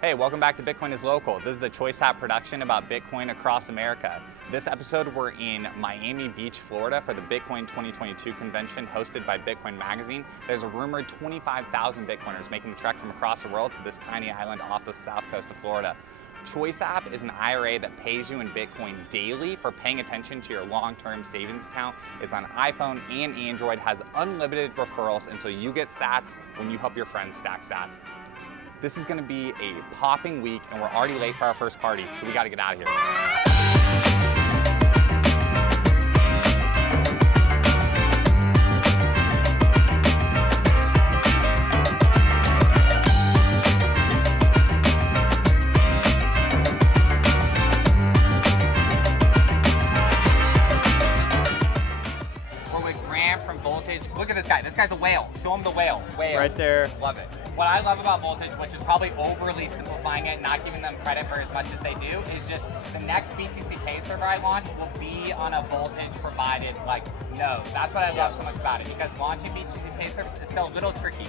Hey, welcome back to Bitcoin is Local. This is a Choice App production about Bitcoin across America. This episode, we're in Miami Beach, Florida for the Bitcoin 2022 convention hosted by Bitcoin Magazine. There's a rumored 25,000 Bitcoiners making the trek from across the world to this tiny island off the south coast of Florida. Choice App is an IRA that pays you in Bitcoin daily for paying attention to your long-term savings account. It's on iPhone and Android, has unlimited referrals, and so you get sats when you help your friends stack sats. This is gonna be a popping week, and we're already late for our first party, so we gotta get out of here. Look at this guy. This guy's a whale. Show him the whale. Whale. Right there. Love it. What I love about Voltage, which is probably overly simplifying it, not giving them credit for as much as they do, is just the next BTC Pay server I launch will be on a Voltage provided node. That's what I love so much about it, because launching BTC Pay service is still a little tricky.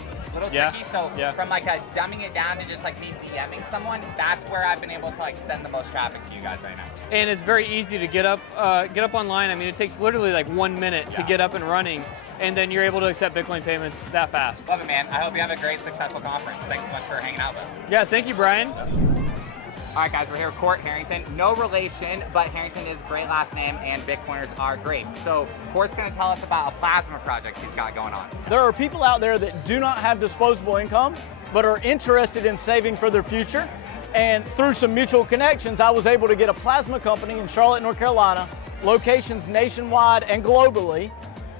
So from dumbing it down to just me DMing someone, that's where I've been able to send the most traffic to you guys right now. And it's very easy to get up online. I mean, it takes literally 1 minute to get up and running, and then you're able to accept Bitcoin payments that fast. Love it, man. I hope you have a great, successful conference. Thanks so much for hanging out with us. Yeah, thank you, Brian. All right, guys, we're here with Court Harrington. No relation, but Harrington is a great last name, and Bitcoiners are great. So Court's going to tell us about a plasma project he's got going on. There are people out there that do not have disposable income, but are interested in saving for their future. And through some mutual connections, I was able to get a plasma company in Charlotte, North Carolina, locations nationwide and globally,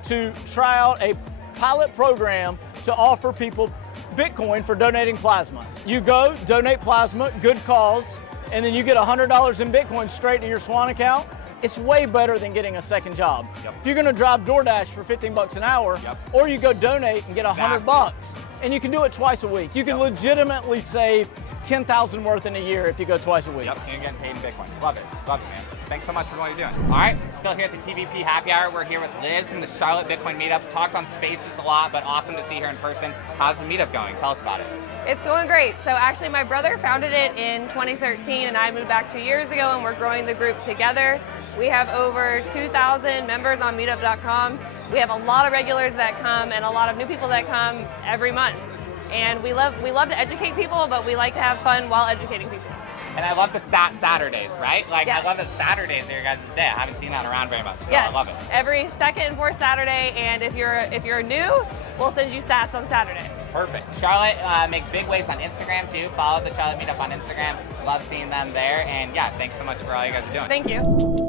to try out a pilot program to offer people Bitcoin for donating plasma. You go, donate plasma, good cause, and then you get $100 in Bitcoin straight in your Swan account. It's way better than getting a second job. Yep. If you're gonna drive DoorDash for 15 bucks an hour, or you go donate and get 100 bucks, and you can do it twice a week. You can legitimately save 10,000 worth in a year if you go twice a week. Yep, and you're getting paid in Bitcoin. Love it, man. Thanks so much for what you're doing. All right, still here at the TVP Happy Hour. We're here with Liz from the Charlotte Bitcoin Meetup. Talked on Spaces a lot, but awesome to see her in person. How's the meetup going? Tell us about it. It's going great. So actually my brother founded it in 2013 and I moved back 2 years ago, and we're growing the group together. We have over 2,000 members on meetup.com. We have a lot of regulars that come and a lot of new people that come every month. And we love to educate people, but we like to have fun while educating people. And I love the Saturdays, right? Yes. I love that Saturdays are your guys' day. I haven't seen that around very much, so yes. I love it. Every second and fourth Saturday, and if you're new, we'll send you sats on Saturday. Perfect. Charlotte makes big waves on Instagram too. Follow the Charlotte Meetup on Instagram. Love seeing them there. And yeah, thanks so much for all you guys are doing. Thank you.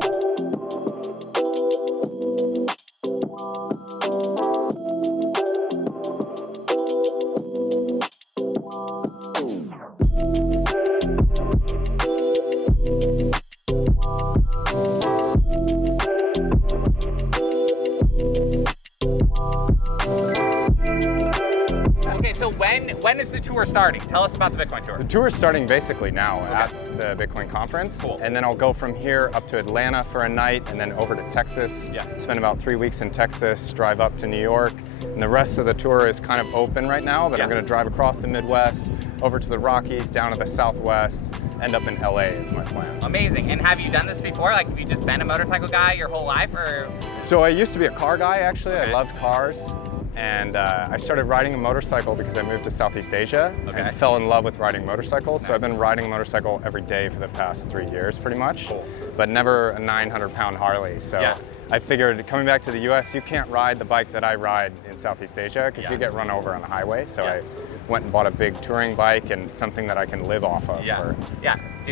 So when is the tour starting? Tell us about the Bitcoin tour. The tour is starting basically now at the Bitcoin conference. Cool. And then I'll go from here up to Atlanta for a night and then over to Texas. Yeah. Spend about 3 weeks in Texas, drive up to New York. And the rest of the tour is kind of open right now, but I'm going to drive across the Midwest, over to the Rockies, down to the Southwest, end up in LA is my plan. Amazing. And have you done this before? Have you just been a motorcycle guy your whole life, or? So I used to be a car guy, actually. Okay. I loved cars. And I started riding a motorcycle because I moved to Southeast Asia and fell in love with riding motorcycles. Nice. So I've been riding a motorcycle every day for the past 3 years, pretty much. Cool. But never a 900-pound Harley. So I figured coming back to the US, you can't ride the bike that I ride in Southeast Asia because you get run over on the highway. So I went and bought a big touring bike and something that I can live off of. Dude,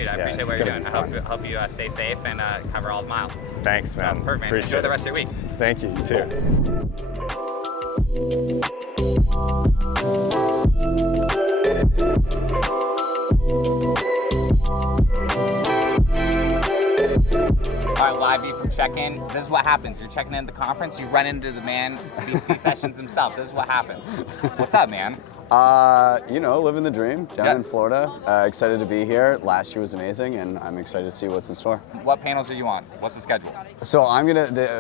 I appreciate what you're doing. I hope you stay safe and cover all the miles. Thanks, man. So, perfect, man. Appreciate Enjoy the rest of your week. Thank you, you too. All right, live view from check-in. This is what happens. You're checking in at the conference, you run into the man, BC Sessions himself. This is what happens. What's up, man? You know, living the dream down in Florida. Excited to be here. Last year was amazing, and I'm excited to see what's in store. What panels are you on? What's the schedule? So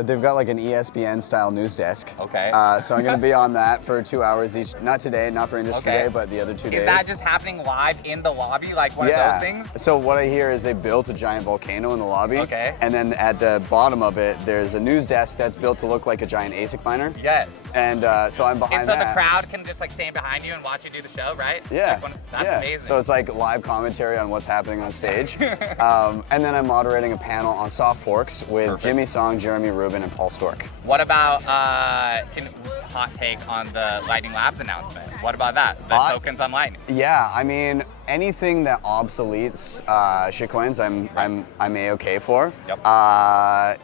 they've got like an ESPN style news desk. Okay. So I'm gonna be on that for 2 hours each. Not today, not for Industry Day, but the other 2 days. Is that just happening live in the lobby, like one of those things? So what I hear is they built a giant volcano in the lobby. Okay. And then at the bottom of it, there's a news desk that's built to look like a giant ASIC miner. Yes. And so I'm behind And so that. the crowd can just like stand behind you and watch you do the show, right? Yeah. That's amazing. So it's like live commentary on what's happening on stage. And then I'm moderating a panel on soft forks with Jimmy Song, Jeremy Rubin, and Paul Stork. What about hot take on the Lightning Labs announcement? What about that? The tokens on Lightning? Yeah, I mean, anything that obsoletes shitcoins, I'm A-okay for. Yep.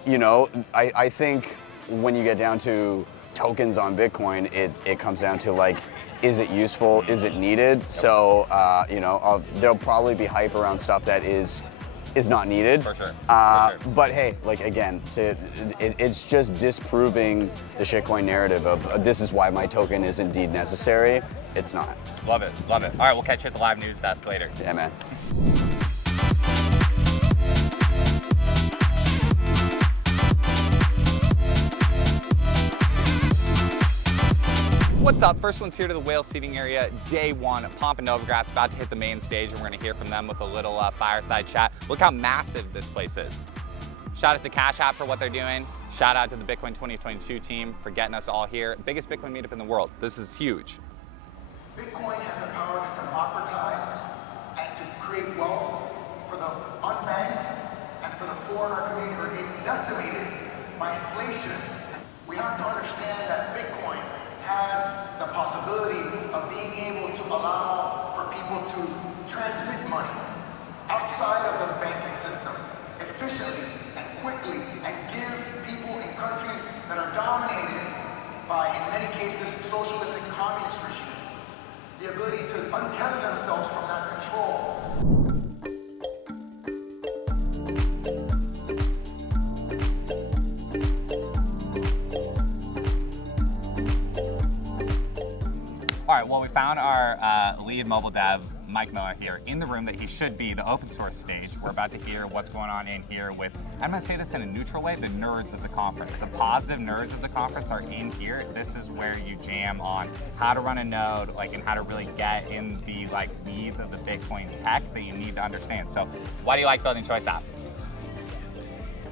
You know, I think when you get down to tokens on Bitcoin, it comes down to like, is it useful? Is it needed? Yep. So, you know, there'll probably be hype around stuff that is not needed. For sure. But hey, like again, it's just disproving the shitcoin narrative of this is why my token is indeed necessary. It's not. Love it, love it. All right, we'll catch you at the live news desk later. Yeah, man. What's up? First one's here to the whale seating area, day one. Pomp and Novogratz about to hit the main stage, and we're gonna hear from them with a little fireside chat. Look how massive this place is. Shout out to Cash App for what they're doing. Shout out to the Bitcoin 2022 team for getting us all here. Biggest Bitcoin meetup in the world. This is huge. Bitcoin has the power to democratize and to create wealth for the unbanked and for the poor in our community who are being decimated by inflation. We have to understand that Bitcoin has the possibility of being able to allow for people to transmit money outside of the banking system efficiently and quickly and give people in countries that are dominated by, in many cases, socialist and communist regimes, the ability to untether themselves from that control. All right, well, we found our lead mobile dev, Mike Miller, here in the room that he should be, the open source stage. We're about to hear what's going on in here with, I'm gonna say this in a neutral way, the nerds of the conference. The positive nerds of the conference are in here. This is where you jam on how to run a node, like, and how to really get in the like needs of the Bitcoin tech that you need to understand. So why do you like building Choice App?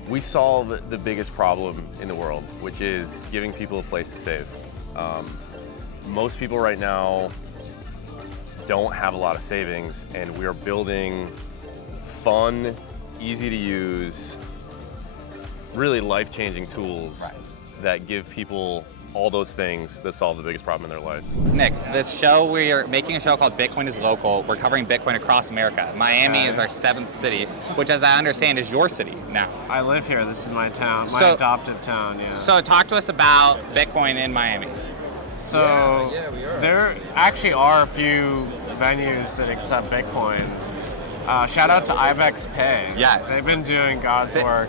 We solve the biggest problem in the world, which is giving people a place to save. Most people right now don't have a lot of savings, and we are building fun, easy to use, really life-changing tools that give people all those things that solve the biggest problem in their lives. Nick, this show, we are making a show called Bitcoin is Local. We're covering Bitcoin across America. Miami is our 7th city, which as I understand is your city now. I live here, this is my town, my adoptive town, yeah. So talk to us about Bitcoin in Miami. So there actually are a few venues that accept Bitcoin. Shout out to Ibex Pay. Yes. They've been doing God's work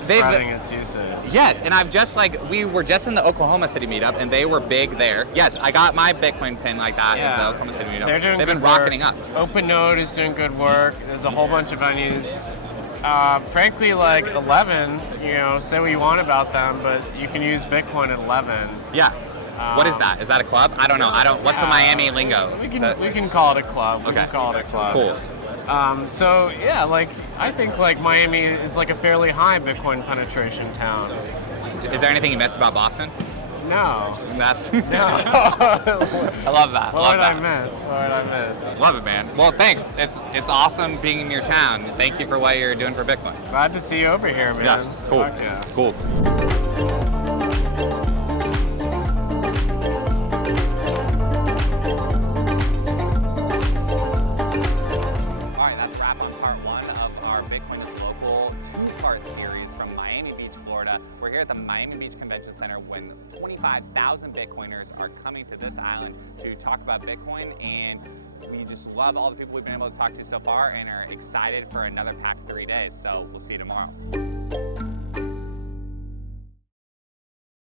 spreading its usage. Yes, and I've just we were just in the Oklahoma City meetup and they were big there. Yes, I got my Bitcoin pin like that at the Oklahoma City meetup. They've been rocketing up. OpenNode is doing good work. There's a whole bunch of venues. Frankly, like 11, you know, say what you want about them, but you can use Bitcoin at 11. Yeah. What is that? Is that a club? I don't know. What's the Miami lingo? We can call it a club. We can call it a club. Cool. So yeah, like I think like Miami is like a fairly high Bitcoin penetration town. Is there anything you missed about Boston? No. That's no. I love that. What would I miss? Love it, man. Well, thanks. It's awesome being in your town. Thank you for what you're doing for Bitcoin. Glad to see you over here, man. Yeah. Cool. Yeah. Cool. We're here at the Miami Beach Convention Center when 25,000 Bitcoiners are coming to this island to talk about Bitcoin, and we just love all the people we've been able to talk to so far and are excited for another packed 3 days. So we'll see you tomorrow.